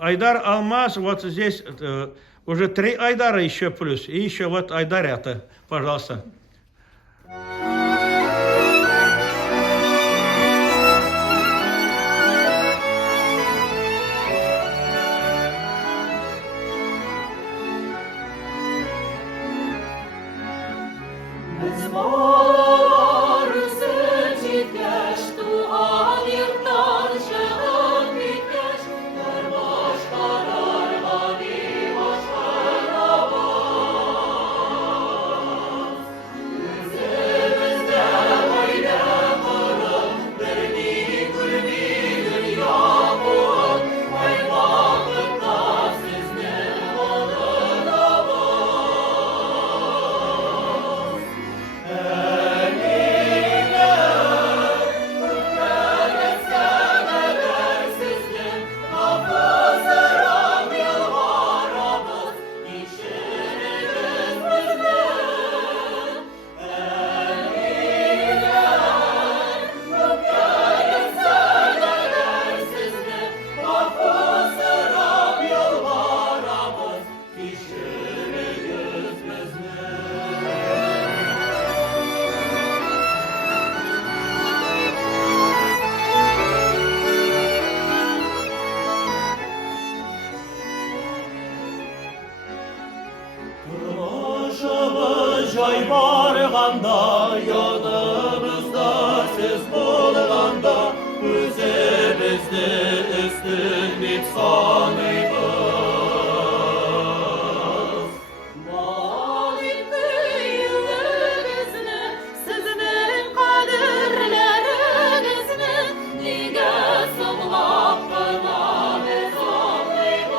Айдар Алмаз, вот здесь уже 3 Айдара еще плюс. И еще вот Айдарята, пожалуйста. Жай барғанда, янымызда сіз болғанда, өзімізді үстін деп санаймыз. Молитты еліңізні, сіздің қадірлеріңізні, неге сомлап қана біз оқимыз.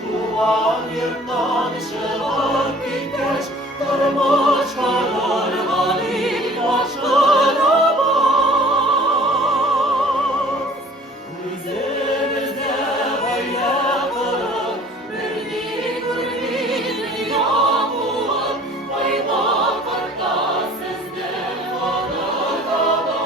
Туған йұрттан шығып кеткеш, тұрмыш қалырған үй башқарамыз. Өзімізде байлақырып, бірде көрмедің япуын, байла қарта сізді қанығамыз.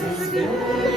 Sizge